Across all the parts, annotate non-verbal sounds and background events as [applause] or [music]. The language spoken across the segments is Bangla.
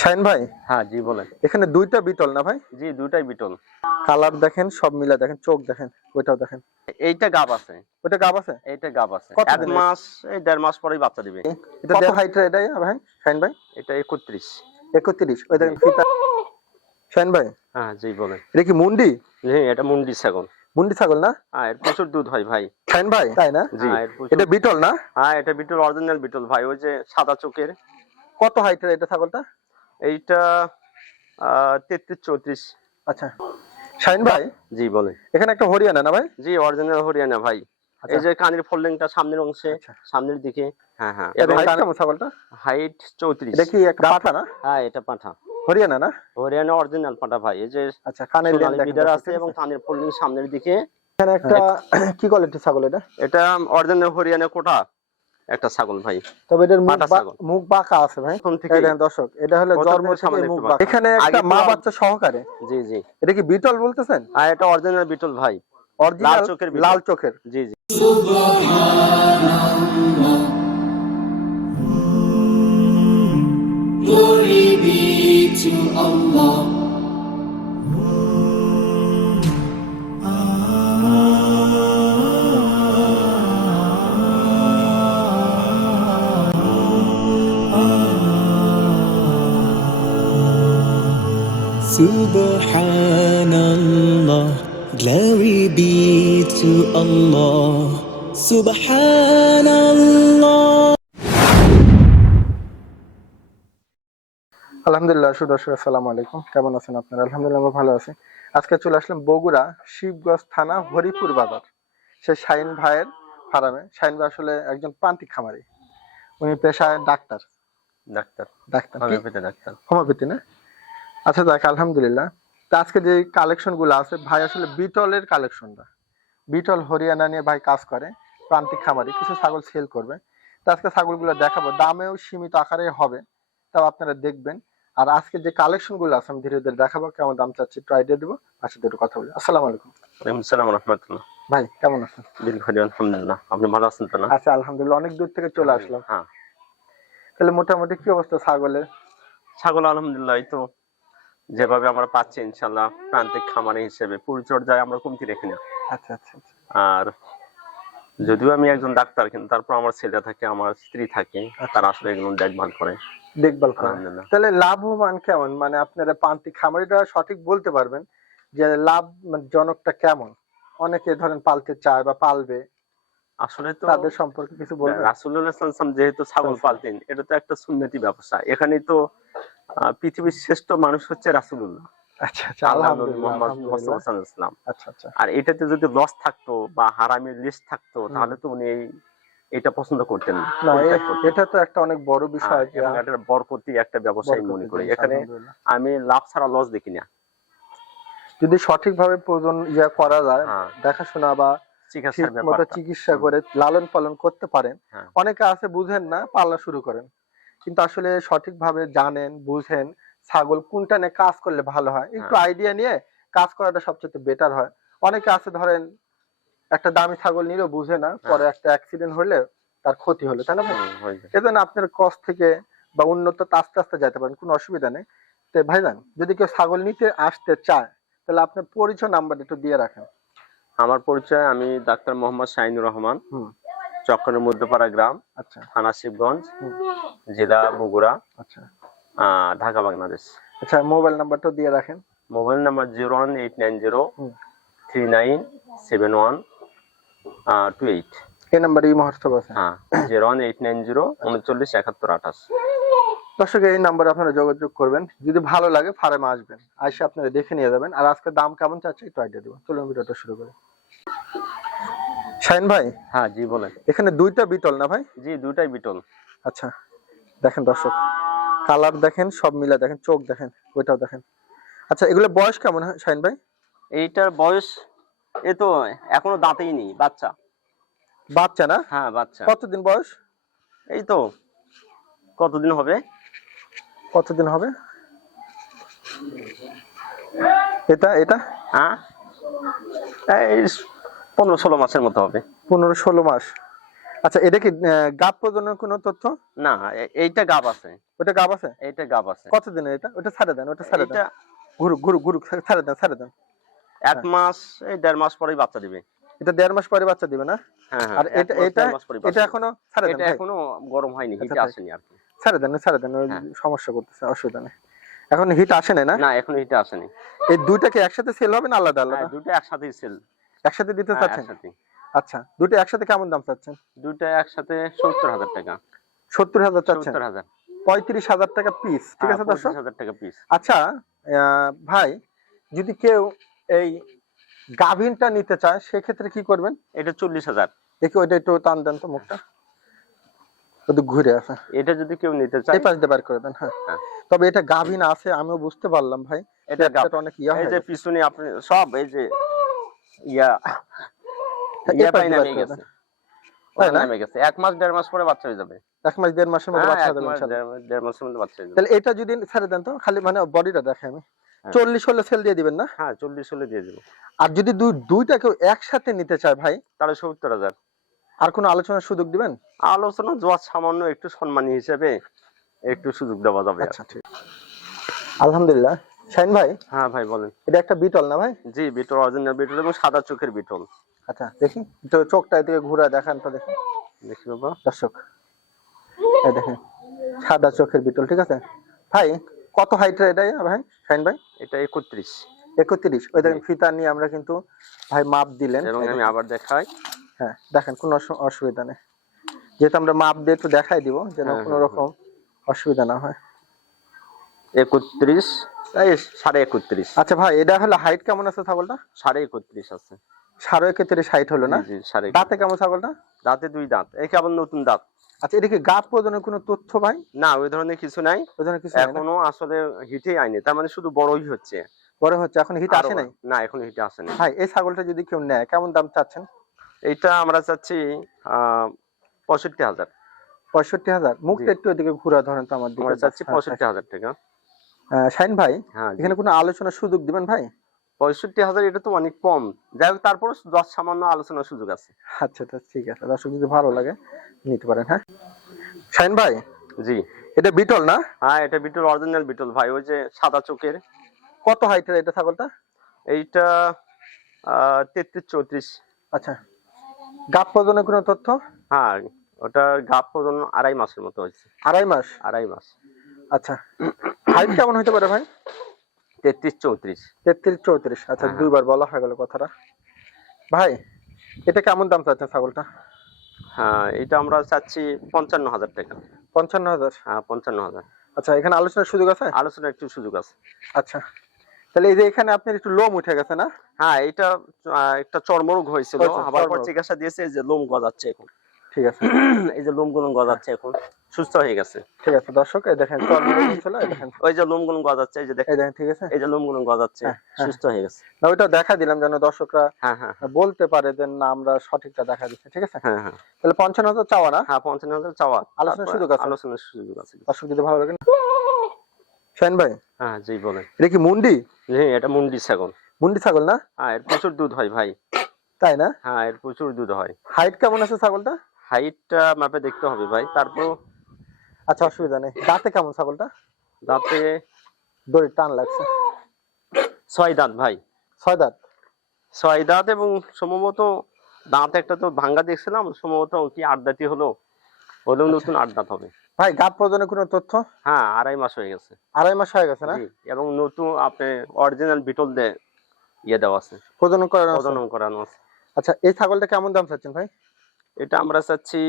শাইন ভাই? হ্যাঁ জি বলেন। এখানে দুইটা বিটল না ভাই? জি দুইটাই বিটল। কালার দেখেন সব মিলা দেখেন চোখ দেখেন ওইটাও দেখেন। এইটা গাব আছে। ওইটা গাব আছে? এইটা গাব আছে। কত এক মাস এই দেড় মাস পরেই বাচ্চা দিবে। এটা দেড় হাইটের এটাই ভাই শাইন ভাই? এটা একত্রিশ। একত্রিশ ওই দেখেন ফিতা। শাইন ভাই? হ্যাঁ জি বলেন। এটা কি মুন্ডি? হ্যাঁ এটা মুন্ডি ছাগল। মুন্ডি ছাগল না? হ্যাঁ এর প্রচুর দুধ হয় ভাই। শাইন ভাই? তাই না? জি। এটা বিটল না? হ্যাঁ এটা বিটল অরিজিনাল বিটল ভাই ওই যে সাদা চোখের। কত হাইটের এটা ছাগলটা? এইটা তেত্রিশ চৌত্রিশ আচ্ছা। শাইন ভাই? জি বলেন। এখানে একটা হরিয়ানা না ভাই? জি অরিজিনাল হরিয়ানা ভাই। আচ্ছা। এই যে কানের ফোল্ডিংটা সামনের অংশে আচ্ছা। সামনের দিকে। হ্যাঁ হ্যাঁ। এর এবং height কেমন ছাগলটা? হাইট চৌত্রিশ। এটা কি একটা পাঠা না? হ্যাঁ এটা পাঠা। হরিয়ানা না? হরিয়ানা অরিজিনাল পাঠা ভাই। এই যে আচ্ছা কানের লেন আছে এবং কানের ফোল্ডিং সামনের দিকে। এখানে একটা [coughs] কি কোয়ালিটির ছাগল এটা? এটা অরিজিনাল হরিয়ানা কোটা। একটা ছাগল ভাই। তবে এটার মুখ বাঁকা আছে ভাই। প্রথম থেকে দেখেন দর্শক এটা হলো জন্ম থেকে মুখ বাঁকা। এখানে একটা মা বাচ্চা সহকারে। জি জি। এটা কি বিটল বলতেছেন? আর এটা অরিজিনাল বিটল ভাই। অরিজিনাল লাল চোখের লাল চোখের। জি জি। Glory be to Allah. To Allah. Subhanallah. আলহামদুলিল্লাহ সুদর্শক আসসালামু আলাইকুম। কেমন আছেন আপনারা? আলহামদুলিল্লাহ আমরা ভালো আছি। আজকে চলে আসলাম বগুড়া শিবগঞ্জ থানা হরিপুর বাজার। সে শাইন ভাইয়ের ফার্মে। শাইন ভাই আসলে একজন প্রান্তিক খামারি। উনি পেশায় doctor. Doctor. Doctor? Homeopathy doctor. Homeopathy না? আচ্ছা দেখ আলহামদুলিল্লাহ। তো আজকে যে কালেকশনগুলো আছে ভাই আসলে বিটলের কালেকশনটা বিটল হরিয়ানা নিয়ে ভাই কাজ করে প্রান্তিক খামারি কিছু ছাগল সেল করবে। তো আজকে ছাগলগুলো দেখাবো দামেও সীমিত আকারে হবে তাও আপনারা দেখবেন। আর আজকে যে কালেকশনগুলো আছে আমি ধীরে ধীরে দেখাবো কেমন দাম চাচ্ছি একটু আইডিয়া দেবো পাশে দুটো কথা বলি। আসসালামু আলাইকুম। ওয়ালাইকুম সালাম রহমতুল্লাহ। ভাই কেমন আছেন? দীর্ঘ আলহামদুলিল্লাহ। আপনি ভালো আছেন তো না? আচ্ছা আলহামদুলিল্লাহ অনেক দূর থেকে চলে আসলাম। হ্যাঁ। তাহলে মোটামুটি কি অবস্থা ছাগলের? ছাগল আলহামদুলিল্লাহ এই তো যেভাবে আমরা পাচ্ছি ইনশাল্লাহ প্রান্তিক খামারি হিসেবে। পরিচর্যায় আমরা কমতি রেখি না আচ্ছা আচ্ছা আচ্ছা। আর যদিও আমি একজন ডাক্তার কিন্তু তারপর আমার ছেলে থাকে আমার স্ত্রী থাকে তারা আসলে এগুলো দেখভাল করে। দেখভাল আলহামদুলিল্লাহ। তাহলে লাভবান কেমন? মানে আপনারা প্রান্তিক খামারিটা সঠিক বলতে পারবেন যে লাভ মানে জনকটা কেমন? অনেকে ধরেন পালতে চায় বা পালবে। আসলে তো তাদের সম্পর্কে কিছু বলবেন? রাসুল্লাহ সাল্লাম যেহেতু ছাগল পালতেন এটা তো একটা সুন্নতি ব্যবসা। এখানে তো পৃথিবীর শ্রেষ্ঠ মানুষ হচ্ছে রাসুল্লাহ আচ্ছা আচ্ছা আচ্ছা আর এটাতে যদি লস থাকতো বা হারামের লিস্ট থাকতো তাহলে তো উনি এটা পছন্দ করতেন। না। এটা তো একটা অনেক বড় বিষয় যে বরকতি একটা ব্যবসায়ী মনে করি। এখানে আমি লাভ ছাড়া লস দেখি না। যদি সঠিকভাবে প্রয়োজন ইয়া করা যায় হ্যাঁ। দেখাশোনা বা চিকিৎসা করে লালন পালন করতে পারেন হ্যাঁ। অনেকে আছে বুঝেন না পালা শুরু করেন। কিন্তু আসলে সঠিকভাবে জানেন বুঝেন ছাগল কোনটা নিয়ে কাজ করলে ভালো হয়? একটু হ্যাঁ। আইডিয়া নিয়ে কাজ করাটা সবচেয়ে বেটার হয়। অনেকে আছে ধরেন একটা দামি ছাগল নিলেও বুঝে না পরে একটা অ্যাক্সিডেন্ট হলে তার ক্ষতি হলো তাই না ভাই? হয়ে। এজন্য আপনার কষ্ট থেকে বা উন্নত আস্তে আস্তে যেতে পারেন কোনো অসুবিধা নেই। তো ভাইজান যদি কেউ ছাগল নিতে আসতে চায় তাহলে আপনার পরিচয় নাম্বার একটু দিয়ে রাখেন। আমার পরিচয় আমি ডাক্তার মোহাম্মদ শাহিনুর রহমান। হুম। চক্রের মধ্যপাড়া গ্রাম আচ্ছা। থানা শিবগঞ্জ জেলা বগুড়া। আচ্ছা। ঢাকা বাংলাদেশ। আচ্ছা মোবাইল নাম্বারটা দিয়ে রাখেন। Mobile number zero one eight nine zero three nine seven one two eight. এই নাম্বারে এই হোয়াটসঅ্যাপ আছে? হ্যাঁ zero one eight nine zero উনচল্লিশ একাত্তর আঠাশ। দর্শক এই নাম্বারে আপনারা যোগাযোগ করবেন। যদি ভালো লাগে ফার্মে আসবেন। আইসে আপনারা দেখে নিয়ে যাবেন। আর আজকে দাম কেমন চাচ্ছে একটু আইডিয়া দেবো। চলুন ভিডিওটা শুরু করি। শাইন ভাই? হ্যাঁ জি বলেন। এখানে দুইটা বিটল না ভাই? জি দুইটাই বিটল। আচ্ছা দেখেন দর্শক। কালার দেখেন সব মিলা দেখেন চোখ দেখেন ওইটাও দেখেন। আচ্ছা এগুলো বয়স কেমন হয় শাইন ভাই? এইটার বয়স এ তো এখনও দাঁতেই নেই বাচ্চা। বাচ্চা না? হ্যাঁ বাচ্চা। কতদিন বয়স? এই তো কতদিন হবে? কতদিন হবে? এটা এটা? হ্যাঁ এই পনেরো ষোলো মাসের মতো হবে। পনেরো ষোলো মাস। আচ্ছা এটা কি গাব প্রজননের কোনো তথ্য? না এইটা গাব আছে। ওটা গাব আছে? এইটা গাব আছে। কত দিনের এটা? ওটা ছাড়ে দেন ওটা ছাড়ে দেন। ঘুরু ঘুরু ঘুরু ছাড়ে দেন ছাড়ে দেন। এক মাস এই দেড় মাস পরেই বাচ্চা দিবে। এটা দেড় মাস পরে বাচ্চা দিবে না? হ্যাঁ হ্যাঁ আর এটা এটা এটা এখনও ছাড়ে দেন এটা এখনও গরম হয়নি আচ্ছা, হিটে ভাই। আসেনি আর কি। ছাড়ে দেন ছাড়ে দেন হ্যাঁ। সমস্যা করতেছে অসুবিধা নেই। এখন হিট আসে না? না এখনও হিটে আসেনি। এই দুইটা কি একসাথে সেল হবে না আলাদা আলাদা? হ্যাঁ, দুটো একসাথেই সেল একসাথে দিতে চাচ্ছেন? একসাথে আচ্ছা দুটো একসাথে কেমন দাম চাচ্ছেন? দুটো একসাথে সত্তর হাজার টাকা। সত্তর হাজার চাচ্ছেন? সত্তর হাজার। পঁয়ত্রিশ হাজার টাকা পিস ঠিক হ্যাঁ, আছে দর্শক? হাজার টাকা পিস আচ্ছা ভাই যদি কেউ এই গাভিনটা নিতে চায় সেক্ষেত্রে কি করবেন? এটা চল্লিশ হাজার। দেখি ওইটা একটু টান দেন তো মুখটা। ওদের ঘুরে আছে এটা যদি কেউ নিতে চায় এই পাশ দিয়ে বার করে দেন হ্যাঁ। হ্যাঁ। তবে এটা গাভিন আছে আমিও বুঝতে পারলাম ভাই। এটা। অনেক ইয়া এই যে। পিছনে আপনি সব এই যে ইয়া এক মাস দেড় মাস পরে বাচ্চা হয়ে যাবে। এক মাস দেড় মাসের মধ্যে হ্যাঁ, বাচ্চা এক দেবেন মাস ইনশাল্লাহ। দেড়- দেড় মাসের মধ্যে বাচ্চা হয়ে তাহলে এটা যদি ছেড়ে দেন তো খালি মানে বডিটা দেখে আমি হ্যাঁ। চল্লিশ হলে সেল দিয়ে দিবেন না? হ্যাঁ চল্লিশ হলে দিয়ে দেবো। আর যদি দুই দুইটা কেউ একসাথে নিতে চায় ভাই তাহলে সত্তর হাজার। আর কোনো আলোচনার সুযোগ দিবেন? আলোচনা জোয়া সামান্য একটু সম্মানী হিসেবে একটু সুযোগ দেওয়া যাবে। আচ্ছা ঠিক। আলহামদুলিল্লাহ। শাইন ভাই? হ্যাঁ ভাই বলেন। এটা একটা বিটল না ভাই? জি বিটল অরিজিনাল বিটল এবং সাদা চোখের বিটল। আচ্ছা দেখি। তো চোখটা এদিকে ঘুরে দেখান তো দেখি। দেখি বাবা। দর্শক এই দেখেন সাদা চোখের বিটল ঠিক আছে? ভাই কত হাইটের এটা ভাই? শাইন ভাই? এটা একত্রিশ। একত্রিশ। ওই দেখেন ফিতা নিয়ে আমরা কিন্তু ভাই মাপ দিলেন। এবং আমি আবার দেখাই। হ্যাঁ দেখেন কোনো অসুবিধা নেই। যেহেতু আমরা মাপ দিয়ে একটু দেখাই দিব যেন হ্যাঁ, কোনো হ্যাঁ, রকম অসুবিধা না হয়। একত্রিশ? সাড়ে একত্রিশ। আচ্ছা ভাই এটা হলো হাইট কেমন আছে ছাগলটা? সাড়ে একত্রিশ আছে। সাড়ে একত্রিশ হাইট হলো না? সাড়ে দাঁতে কেমন ছাগলটা? দাঁতে দুই দাঁত। এই কেবল নতুন দাঁত। আচ্ছা এটা কি গাপ প্রদানের কোনো তথ্য ভাই না ওই ধরনের কিছু নাই। ওই জন্য কিছু এখনও আসলে হিটে আইনি। তার মানে শুধু বড়ই হচ্ছে। বড় হচ্ছে এখন হিট আসে নাই? না এখন হিটে আসেনি ভাই এই ছাগলটা যদি কেউ নেয় কেমন দাম চাচ্ছেন? এইটা আমরা চাচ্ছি পঁয়ষট্টি হাজার। পঁয়ষট্টি হাজার? মুখটা একটু এদিকে ঘুরা ধরেন তো আমার দিকে। চাচ্ছি পঁয়ষট্টি হাজার টাকা। শাহিন ভাই হ্যাঁ এখানে কোনো আলোচনার সুযোগ দিবেন ভাই? পঁয়ষট্টি হাজার এটা তো অনেক কম। যাই হোক তারপরে দশ সামান্য আলোচনার সুযোগ আছে। আচ্ছা আচ্ছা ঠিক আছে। দর্শক যদি ভালো লাগে নিতে পারেন হ্যাঁ? শাহিন ভাই? জি। এটা বিটল না? হ্যাঁ এটা বিটল অরিজিনাল বিটল ভাই। ওই যে সাদা চোখের। কত হাইটের এটা ছাগলটা? এইটা তেত্রিশ চৌত্রিশ। আচ্ছা। গাপ প্রজনের কোনো তথ্য? হ্যাঁ ওটা গাপ পর্যন্ত আড়াই মাসের মতো হয়েছে। আড়াই মাস? আড়াই মাস। আচ্ছা। [clears throat] হাইট কেমন হতে পারে ভাই? তেত্রিশ চৌত্রিশ। তেত্রিশ চৌত্রিশ। আচ্ছা হ্যাঁ। দুইবার বলা হয়ে গেল কথাটা। ভাই এটা কেমন দাম চাচ্ছেন ছাগলটা? হ্যাঁ এটা আমরা চাচ্ছি পঞ্চান্ন হাজার টাকা। পঞ্চান্ন হাজার? হ্যাঁ পঞ্চান্ন হাজার। আচ্ছা এখানে আলোচনার সুযোগ আছে? আলোচনার একটু সুযোগ আছে। আচ্ছা। তাহলে এই যে এখানে আপনার একটু লোম উঠে গেছে না? হ্যাঁ এটা একটা চর্মরোগ হয়েছিল। আবার চিকিৎসা দিয়েছে যে লোম গজাচ্ছে এখন। ঠিক আছে। [clears throat] এই যে লোমগুলো গজাচ্ছে এখন সুস্থ হয়ে গেছে। ঠিক আছে দর্শক এই দেখেন ওই যে লোমগুলো গজাচ্ছে এই যে দেখেন দেখেন ঠিক আছে? এই যে লোমগুলো গজাচ্ছে হ্যাঁ, হ্যাঁ। সুস্থ হয়ে গেছে। না ওইটা দেখা দিলাম যেন দর্শকরা হ্যাঁ হ্যাঁ বলতে পারে যে না আমরা সঠিকটা দেখা দিচ্ছি ঠিক আছে? হ্যাঁ হ্যাঁ। তাহলে পঞ্চান্ন হাজার চাওয়া না? হ্যাঁ পঞ্চান্ন হাজার চাওয়া। আলোচনার তারপরে সুযোগ আছে? আলোচনার সুযোগ আছে। দর্শক যদি ভালো লাগে না। শাহিন ভাই হ্যাঁ জি বলেন। এটা কি মুন্ডি? হ্যাঁ এটা মুন্ডি ছাগল। মুন্ডি ছাগল না? হ্যাঁ এর প্রচুর দুধ হয় ভাই। তাই না? হ্যাঁ এর প্রচুর দুধ হয়। হাইট কেমন আছে ছাগলটা? হাইটটা মাপে দেখতে হবে ভাই। তারপর আচ্ছা অসুবিধা নেই। দাঁতে কেমন ছাগলটা? দাঁতে দড়ি টান লাগছে। ছয় দাঁত ভাই। ছয় দাঁত? ছয় দাঁত এবং সম্ভবত দাঁত একটা তো ভাঙ্গা দেখছিলাম সম্ভবত কি আট দাঁতই হলো। হলেও আচ্ছা। নতুন আট দাঁত হবে। ভাই গাপ প্রজনের কোনো তথ্য? হ্যাঁ আড়াই মাস হয়ে গেছে। আড়াই মাস হয়ে গেছে না? এবং নতুন আপনি অরিজিনাল বিটল দে ইয়ে দেওয়া আছে। প্রজনন করানো? প্রজনন করানো আছে। আচ্ছা এই ছাগলটা কেমন দাম চাচ্ছেন ভাই? এটা আমরা চাচ্ছি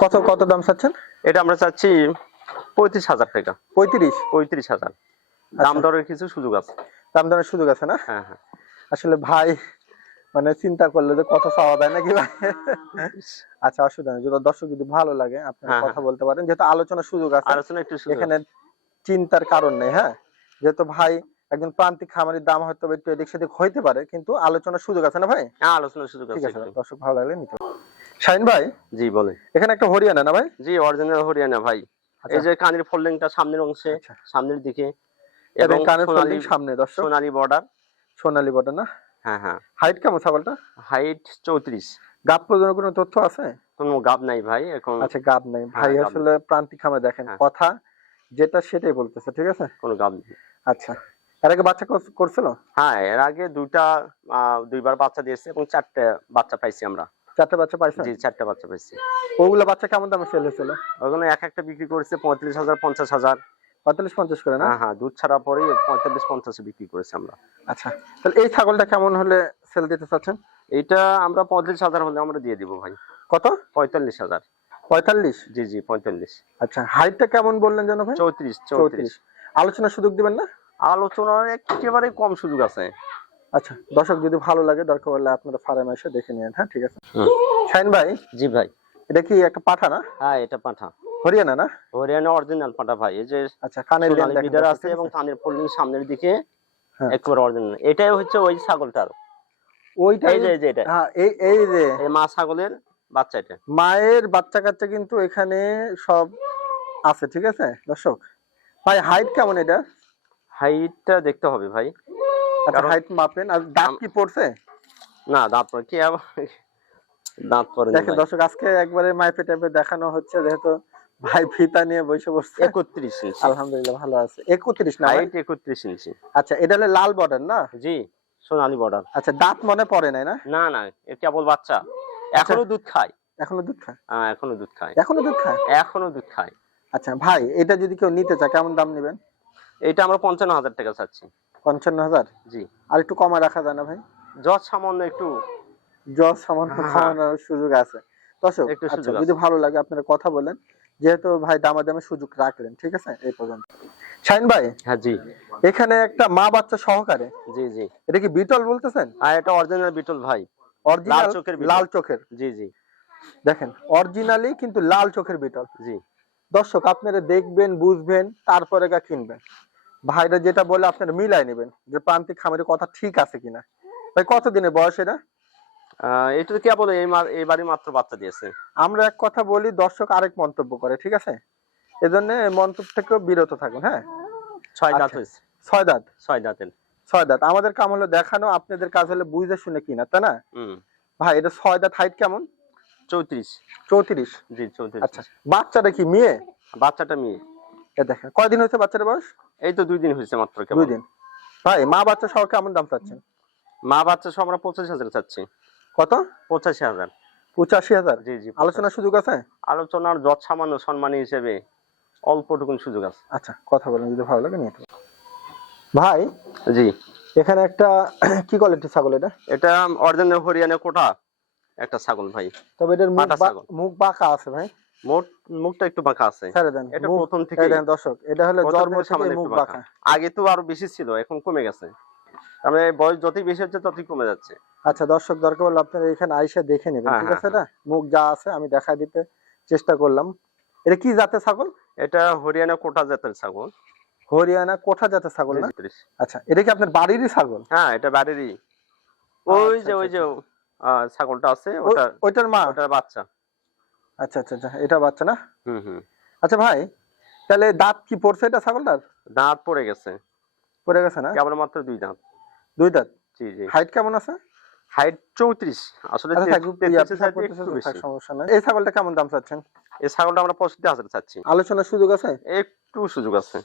কত কত দাম চাচ্ছেন? এটা আমরা চাচ্ছি পঁয়ত্রিশ হাজার টাকা। পঁয়ত্রিশ? পঁয়ত্রিশ হাজার। আচ্ছা। দাম দরের কিছু সুযোগ আছে। দাম দামের সুযোগ আছে না? হ্যাঁ হ্যাঁ। আসলে ভাই মানে চিন্তা করলে যে কত চাওয়া দেয় নাকি ভাই? আচ্ছা অসুবিধা নেই। যদি দর্শক যদি ভালো লাগে আপনারা হ্যাঁ, কথা বলতে পারেন। যেহেতু আলোচনার সুযোগ আছে আলোচনা একটু এখানে চিন্তার কারণ নেই হ্যাঁ? যেহেতু ভাই একজন প্রান্তিক খামারির দাম হয়তো একটু এদিক সেদিক হইতে পারে কিন্তু আলোচনার সুযোগ আছে না ভাই? হ্যাঁ আলোচনার সুযোগ ঠিক আছে দর্শক ভালো লাগলে নিতে। শাহিন ভাই? জি বলে এখানে একটা হরিয়ানা না ভাই? জি অরিজিনাল হরিয়ানা ভাই। আচ্ছা। এই যে কানের ফোল্ডিংটা সামনের অংশে আচ্ছা। সামনের দিকে। এবং কানের folding সামনে দর্শক। সোনালী বর্ডার সোনালী বটে না? হ্যাঁ হ্যাঁ। হাইট কেমন ছাগলটা? হাইট চৌত্রিশ। গাব পর্যন্ত কোনো তথ্য আছে? কোনো গাব নাই ভাই এখন আচ্ছা গাব নাই। ভাই হ্যাঁ, আসলে প্রান্তিক খামে দেখেন হ্যাঁ। কথা যেটা সেটাই বলতেছে ঠিক আছে? কোনো গাব নেই। আচ্ছা। এর আগে বাচ্চা করছিল? হ্যাঁ এর আগে দুইটা দুইবার বাচ্চা দিয়েছে এবং চারটে বাচ্চা পাইছি আমরা। চারটে বাচ্চা পাইছেন জি চারটে বাচ্চা পাইছি। ওগুলো বাচ্চা কেমন দামে সেল হয়েছিল? ওখানে এক একটা বিক্রি করেছে পঁয়ত্রিশ হাজার পঞ্চাশ হাজার। পঁয়তাল্লিশ পঞ্চাশ করে না? হ্যাঁ হ্যাঁ দুধ ছাড়া পরে পঁয়তাল্লিশ পঞ্চাশে বিক্রি করেছি আমরা। আচ্ছা তাহলে এই ছাগলটা কেমন হলে সেল দিতে চাচ্ছেন? এইটা আমরা পঁয়ত্রিশ হাজার হলে আমরা দিয়ে দিব ভাই। কত? পঁয়তাল্লিশ হাজার। পঁয়তাল্লিশ? জি জি পঁয়তাল্লিশ। আচ্ছা হাইটটা কেমন বললেন যেন ভাই? চৌত্রিশ। চৌত্রিশ। আলোচনার সুযোগ দিবেন না? আলোচনার একেবারে কম সুযোগ আছে। আচ্ছা দর্শক যদি ভালো লাগে দরকার হলে আপনারা ফার্মে এসে দেখে নিন হ্যাঁ ঠিক আছে। শাইন ভাই জি ভাই। এটা কি একটা পাঠা না? হ্যাঁ এটা পাঠা। হরিয়ানা না? হরিয়ানা অরিজিনাল পাঠা ভাই এই যে আচ্ছা কানের দর্শক, আছে এবং কানের পল্লিং সামনের দিকে হ্যাঁ। একেবারে অরিজিনাল এটাই হচ্ছে ওই ছাগলটার। ওইটা এই যে এই যে এটা। হ্যাঁ এই এই যে। এই মা ছাগলের বাচ্চা এটা। মায়ের বাচ্চা কাচ্চা কিন্তু এখানে সব আছে ঠিক আছে দর্শক? ভাই হাইট কেমন এটা? হাইটটা দেখতে হবে ভাই। আচ্ছা হাইট মাপেন। আর দাঁত কি পড়ছে? না দাঁত পরে কি আবার? দাঁত পরে দেখেন দর্শক আজকে একবারে মাইপে টাইপে দেখানো হচ্ছে যেহেতু ভাই ফিতা নিয়ে বসে বসছে। একত্রিশ ইঞ্চি। আলহামদুলিল্লাহ ভালো আছে। একত্রিশ না হাইট একত্রিশ ইঞ্চি। আচ্ছা এটা হলো লাল বর্ডার না? জি সোনালী বর্ডার আচ্ছা দাঁত মনে পড়ে নাই না? না না এ কেবল বাচ্চা। এখনও দুধ খায়। এখনও দুধ খায়? হ্যাঁ এখনও দুধ খায়। এখনও দুধ খায়? এখনও দুধ খায়। আচ্ছা ভাই এটা যদি কেউ নিতে চায় কেমন দাম নেবেন? এটা আমরা পঞ্চান্ন হাজার টাকা চাচ্ছি। পঞ্চান্ন হাজার? জি। আর একটু কমা রাখা যায় না ভাই? যত সামান্য একটু জজ সামান্য হ্যাঁ। কমানোর সুযোগ আছে। দর্শক আচ্ছা যদি ভালো লাগে আপনারা কথা বলেন। যেহেতু ভাই দামাদামে সুযোগ রাখলেন ঠিক আছে? এই পর্যন্ত। শাইন ভাই হ্যাঁ জি। এখানে একটা মা বাচ্চা সহকারে। জি জি। এটা কি বিটল বলতেছেন? আর এটা অরিজিনাল বিটল ভাই। অরিজিনাল চোখের লাল চোখের। জি জি। দেখেন অরিজিনালি কিন্তু লাল চোখের বিটল। জি। দর্শক আপনারা দেখবেন বুঝবেন তারপরে কিনবেন। ভাইরা যেটা বলে আপনারা মিলাই নেবেন যে প্রান্তিক খামারের কথা ঠিক আছে কিনা। ভাই কত দিনের বয়স এটা? এটা তো কেবল এই মা- এবারই মাত্র বাচ্চা দিয়েছে। আমরা এক কথা বলি দর্শক আরেক মন্তব্য করে ঠিক আছে? এজন্য এই মন্তব্য থেকেও বিরত থাকুন হ্যাঁ? ছয় দাঁত আচ্ছা। হয়েছে। ছয় দাঁত? ছয় দাঁতের। ছয় দাঁত। আমাদের কাম হলো দেখানো আপনাদের কাজ হলো বুঝে শুনে কিনা তাই না? ভাই এটা ছয় দাঁত হাইট কেমন? চৌত্রিশ। চৌত্রিশ? জি চৌত্রিশ। আচ্ছা বাচ্চাটা কি মেয়ে? বাচ্চাটা মেয়ে। এ দেখেন। কয়দিন হয়েছে বাচ্চার বয়স? এই তো দুই দিন হয়েছে মাত্র দুই দিন। ভাই মা বাচ্চা সহ কেমন দাম চাচ্ছেন? মা বাচ্চা সব আমরা পঁচাশি হাজার চাচ্ছি। কত? পঁচাশি হাজার। পঁচাশি হাজার? জি জি আলোচনার সুযোগ আছে? আলোচনার যত সামান্য সম্মানী হিসেবে অল্পটুকুন সুযোগ আছে। আচ্ছা কথা বলেন যদি ভালো লাগে নিয়ে ভাই জি। এখানে একটা [clears throat] কি কোয়ালিটির ছাগল এটা? এটা অরিজিনাল হরিয়ানা কোটা একটা ছাগল ভাই। তবে এটার মুখ বাঁকা আছে ভাই। মোট মুখটা একটু বাঁকা আছে। এটা প্রথম থেকে দর্শক এটা হলো জন্ম থেকে মুখ বাঁকা। আগে তো আরও বেশি ছিল এখন কমে গেছে। মানে বয়স যতই বেশি হচ্ছে ততই কমে যাচ্ছে। আচ্ছা দর্শক দরকার হলে আপনারা এখানে আইসা দেখে নেবেন হ্যাঁ, ঠিক হ্যাঁ, আছে না? মুখ যা আছে আমি দেখা দিতে চেষ্টা করলাম। এটা কি জাতের ছাগল? এটা হরিয়ানা কোটা জাতের ছাগল। হরিয়ানা কোঠা জাতের ছাগল না? আচ্ছা এটা কি আপনার বাড়িরই ছাগল? হ্যাঁ এটা বাড়িরই। ওই আচ্ছা, যে ওই আচ্ছা, যে আহ, ছাগলটা আছে ওটা ওইটার মা? ওটার বাচ্চা। আচ্ছা আচ্ছা আচ্ছা এটা বাচ্চা না? হুম হুম। আচ্ছা ভাই তাহলে দাঁত কি পড়ছে এটা ছাগলটার? দাঁত পড়ে গেছে। পড়ে গেছে না? কেবল মাত্র দুই দাঁত। দুই দাঁত? জি জি। হাইট কেমন আছে? হাইট চৌত্রিশ। আসলে আচ্ছা সমস্যা নাই। এই ছাগলটা কেমন দাম চাচ্ছেন? এই ছাগলটা আমরা পঁয়ষট্টি হাজার চাচ্ছি। আলোচনার সুযোগ আছে? একটু সুযোগ আছে।